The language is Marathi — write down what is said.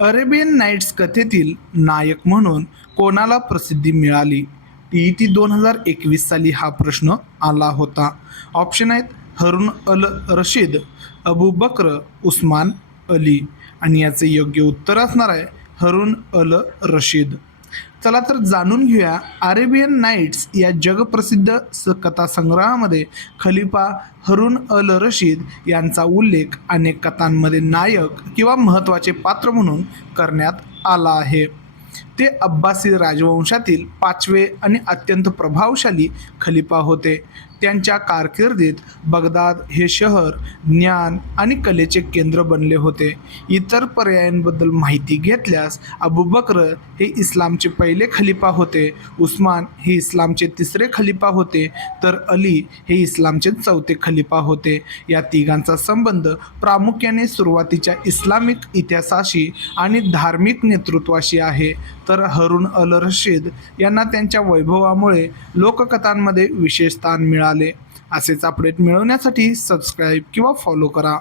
अरेबियन नाईट्स कथेतील नायक म्हणून कोणाला प्रसिद्धी मिळाली? टी 2021 साली हा प्रश्न आला होता. ऑप्शन आहेत हरून अल रशीद, अबू बक्र, उस्मान अली. आणि याचे योग्य उत्तर असणार आहे हरून अल रशीद. चला तर जाणून घेऊया अरेबियन नाईट्स या जगप्रसिद्ध कथासंग्रहामध्ये खलिफा हरून अल रशीद यांचा उल्लेख अनेक कथांमध्ये नायक किंवा महत्त्वाचे पात्र म्हणून करण्यात आला आहे. ते अब्बासी राजवंशातील पाचवे आणि अत्यंत प्रभावशाली खलिफा होते. त्यांच्या कारकिर्दीत बगदाद हे शहर ज्ञान आणि कलेचे केंद्र बनले होते. इतर पर्यायांबद्दल माहिती घेतल्यास अबू बक्र हे इस्लामचे पहिले खलिफा होते, उस्मान हे इस्लामचे तिसरे खलिफा होते, तर अली हे इस्लामचे चौथे खलिफा होते. या तिघांचा संबंध प्रामुख्याने सुरुवातीच्या इस्लामिक इतिहासाशी आणि धार्मिक नेतृत्वाशी आहे. तर हरून अल रशीद यांना त्यांच्या वैभवामुळे लोककथांमध्ये विशेष स्थान मिळाले. असेच अपडेट मिळवण्यासाठी सबस्क्राईब किंवा फॉलो करा.